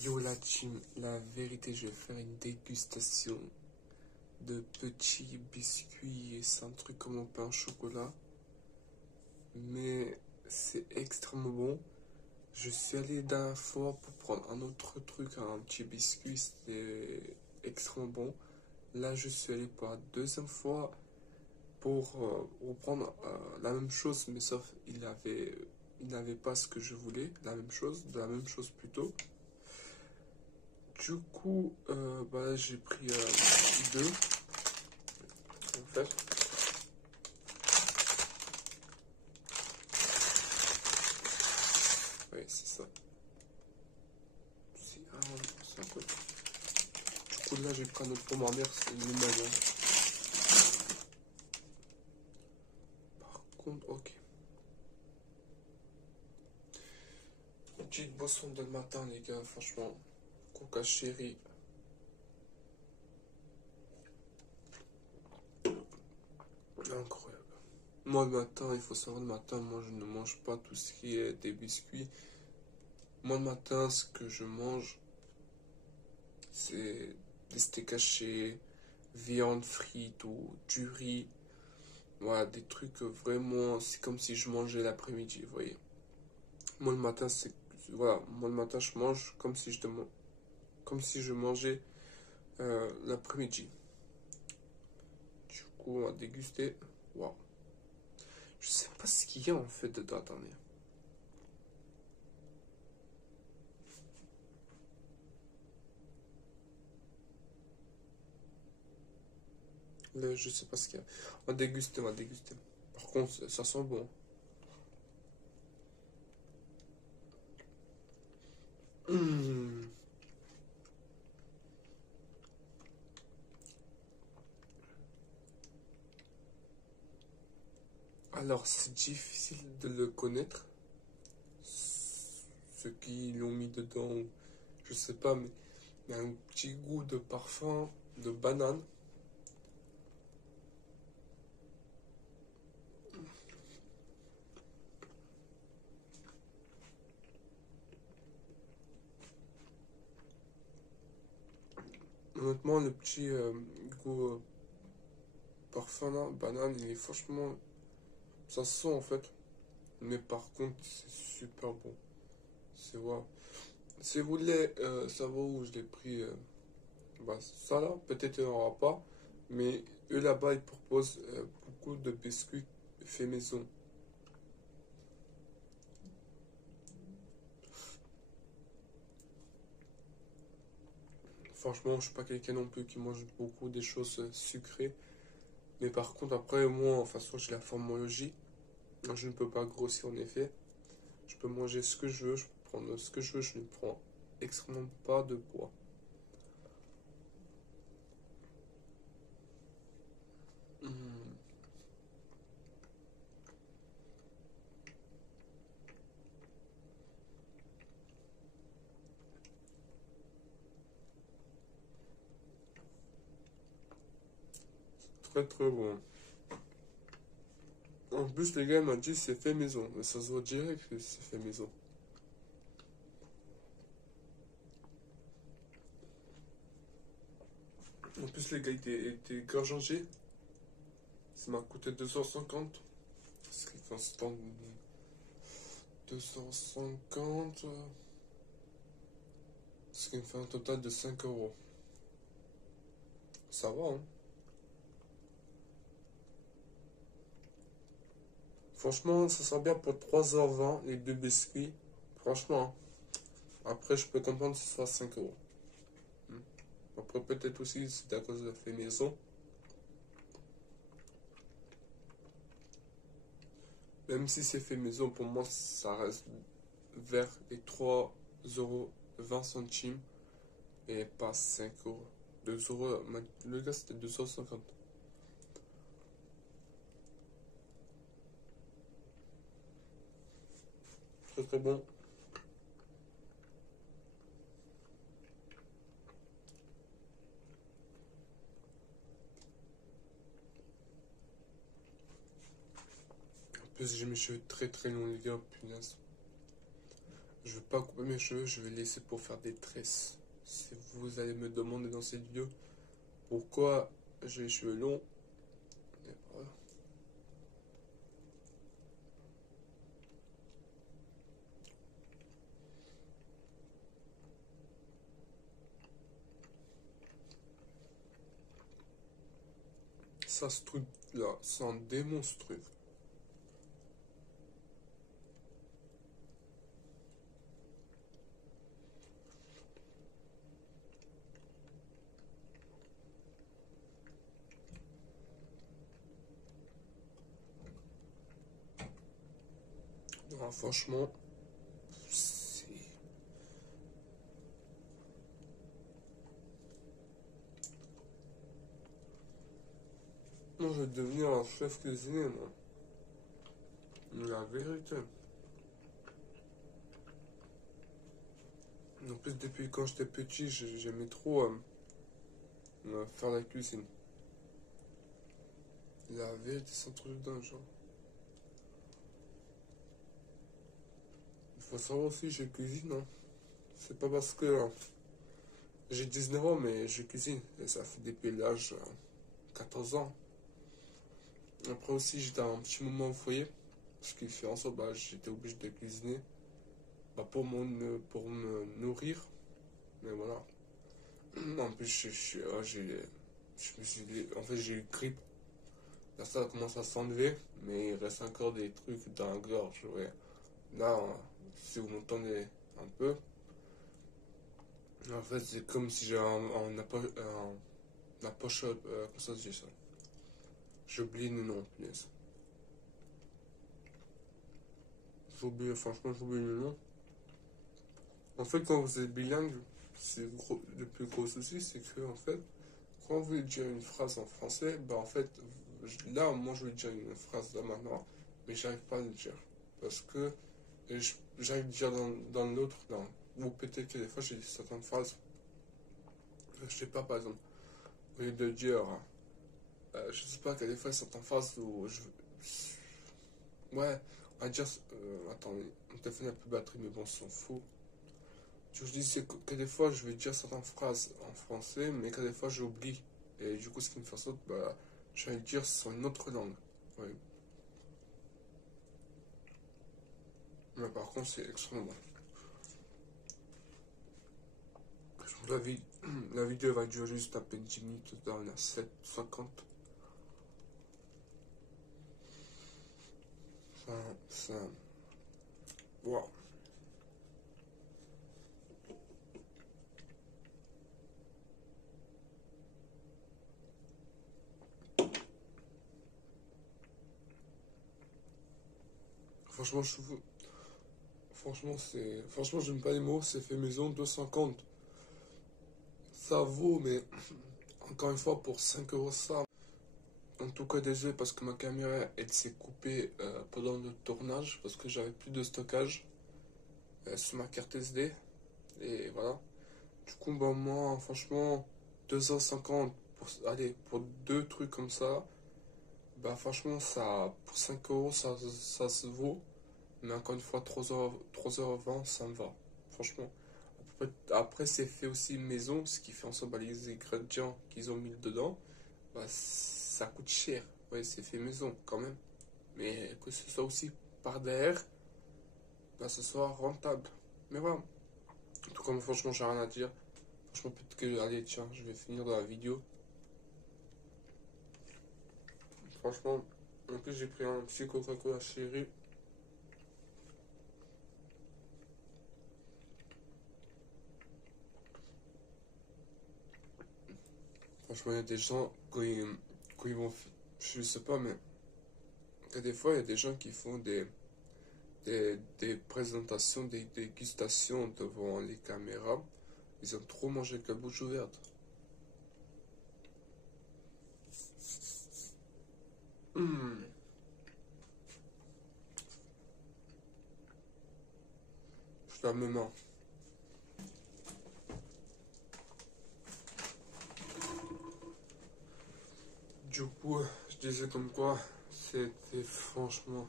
Yo la team, la vérité, je vais faire une dégustation de petits biscuits et c'est un truc comme un pain au chocolat. Mais c'est extrêmement bon. Je suis allé la dernière fois pour prendre un autre truc, un petit biscuit, c'était extrêmement bon. Là, je suis allé pour la deuxième fois pour reprendre la même chose, mais sauf il n'avait pas ce que je voulais, la même chose, de la même chose plutôt. Du coup, bah, j'ai pris deux, en fait. Oui, c'est ça. C'est un peu. Du coup, là, j'ai pris un autre pour ma mère, c'est une même. Par contre, ok. Une petite boisson de matin, les gars, franchement. Coca Chéri. Incroyable. Moi, le matin, il faut savoir, le matin, moi, je ne mange pas tout ce qui est des biscuits. Moi, le matin, ce que je mange, c'est des steaks hachés, viande frite ou du riz. Voilà, des trucs vraiment, c'est comme si je mangeais l'après-midi, vous voyez. Moi, le matin, voilà, moi, le matin, je mange comme si je mangeais l'après-midi. Du coup, on va déguster. Waouh. Je sais pas ce qu'il y a en fait dedans, attendez. Là, je sais pas ce qu'il y a. On va déguster, on va déguster. Par contre, ça sent bon. Mmh. Alors, c'est difficile de le connaître. Ceux qui l'ont mis dedans, je sais pas, mais il y a un petit goût de parfum de banane. Honnêtement, le petit goût parfum là, banane, il est franchement. Ça se sent en fait. Mais par contre, c'est super bon. C'est waouh. Si vous voulez savoir où je l'ai pris, bah, ça là, peut-être il n'y en aura pas. Mais eux là-bas, ils proposent beaucoup de biscuits faits maison. Franchement, je suis pas quelqu'un non plus qui mange beaucoup des choses sucrées. Mais par contre, après, moi, de toute façon, j'ai la formologie. Je ne peux pas grossir en effet. Je peux manger ce que je veux, je peux prendre ce que je veux, je ne prends extrêmement pas de poids. Mmh. Très très bon. En plus, les gars m'ont dit c'est fait maison. Mais ça se voit direct que c'est fait maison. En plus, les gars étaient gorgés. Ça m'a coûté 250. Ce qui fait un stand 250. Ce qui me fait un total de 5 euros. Ça va, hein. Franchement, ça sera bien pour 3h20 les deux biscuits. Franchement, hein. Après, je peux comprendre que ce soit 5 euros. Hmm. Après, peut-être aussi c'est à cause de la fait maison. Même si c'est fait maison, pour moi, ça reste vers les 3,20 € et pas 5 euros. 2 euros, le gars c'était 2,50 €. Très très bon. En plus, j'ai mes cheveux très très longs, les gars, punaise. Je vais pas couper mes cheveux, je vais laisser pour faire des tresses. Si vous allez me demander dans cette vidéo pourquoi j'ai les cheveux longs, et voilà. Ça, ce truc là, c'est un démon ce truc. Non, franchement, c'est... Moi, je vais devenir un chef cuisinier, moi. La vérité. En plus, depuis quand j'étais petit, j'aimais trop faire la cuisine. La vérité, c'est un truc de dingue, genre. Il faut savoir aussi, je cuisine, hein. C'est pas parce que j'ai 19 ans, mais je cuisine. Et ça fait depuis l'âge 14 ans. Après aussi, j'étais un petit moment au foyer. Ce qui fait en sorte, bah, j'étais obligé de cuisiner. Bah, pour me nourrir. Mais voilà. En plus, je me suis, en fait, j'ai eu grippe. Là, ça commence à s'enlever, mais il reste encore des trucs dans la gorge, ouais. Là, si vous m'entendez un peu, en fait, c'est comme si j'ai un poche, comment ça se dit ça? J'oublie le nom, punaise. Franchement, j'oublie le nom. En fait, quand vous êtes bilingue, le plus gros souci, c'est que, en fait, quand vous voulez dire une phrase en français, bah, en fait, là, moi, je vais dire une phrase là maintenant, mais j'arrive pas à le dire. Parce que j'arrive à dire dans l'autre langue. Ou peut-être que des fois, j'ai dit certaines phrases, je sais pas, par exemple, au lieu de dire, je sais pas, que des fois, certaines phrases où ouais, on va dire, attends, mon téléphone n'a plus de batterie, mais bon, on s'en fout. Ce que je dis, c'est que des fois, je vais dire certaines phrases en français, mais que des fois, j'oublie. Et du coup, ce qui me fait ça, bah, je vais le dire sur une autre langue. Ouais. Mais par contre, c'est extrêmement bon. La, vi- la vidéo va durer juste à peine 10 minutes, dans la 7:50. Ça. Wow. Franchement, franchement, j'aime pas les mots, c'est fait maison 250. Ça vaut, mais encore une fois, pour 5 euros ça. En tout cas, désolé parce que ma caméra, elle s'est coupée pendant le tournage parce que j'avais plus de stockage sur ma carte SD. Et voilà. Du coup, bah, moi, franchement, 2,50 allez, pour deux trucs comme ça, bah, franchement, ça, pour 5 euros, ça se vaut. Mais encore une fois, 3,20 ça me va. Franchement. Après, c'est fait aussi maison, ce qui fait en sorte, bah, les ingrédients qu'ils ont mis dedans, bah, ça coûte cher. Ouais, c'est fait maison quand même. Mais que ce soit aussi par derrière, bah, ce soit rentable. Mais voilà. En tout cas, franchement, j'ai rien à dire. Franchement, peut-être que, allez, tiens, je vais finir dans la vidéo. Franchement, en plus, j'ai pris un petit Coca-Cola chéri. Franchement, il y a des gens, quand ils vont, je sais pas, mais des fois, il y a des gens qui font des présentations, des dégustations devant les caméras. Ils ont trop mangé avec la bouche ouverte. Mmh. Je lave mes mains. Du coup, je disais comme quoi, c'était franchement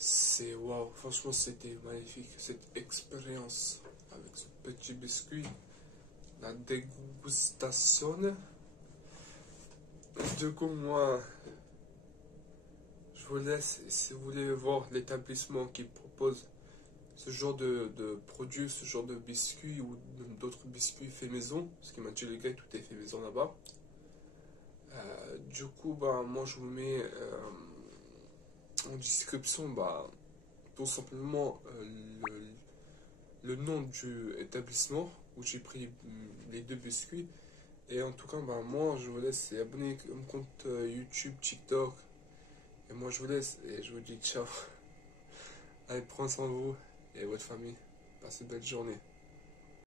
C'est waouh, franchement c'était magnifique cette expérience avec ce petit biscuit, la dégustation. Du coup moi je vous laisse, si vous voulez voir l'établissement qui propose ce genre de produits, ce genre de biscuits ou d'autres biscuits faits maison, parce qu'il m'a dit le gars tout est fait maison là-bas. Du coup bah moi je vous mets en description bah tout simplement le nom du établissement où j'ai pris les deux biscuits. Et en tout cas, bah, moi, je vous laisse abonner à mon compte YouTube, TikTok. Et moi, je vous laisse et je vous dis ciao. Allez, prenez soin de vous et votre famille. Passez une belle journée.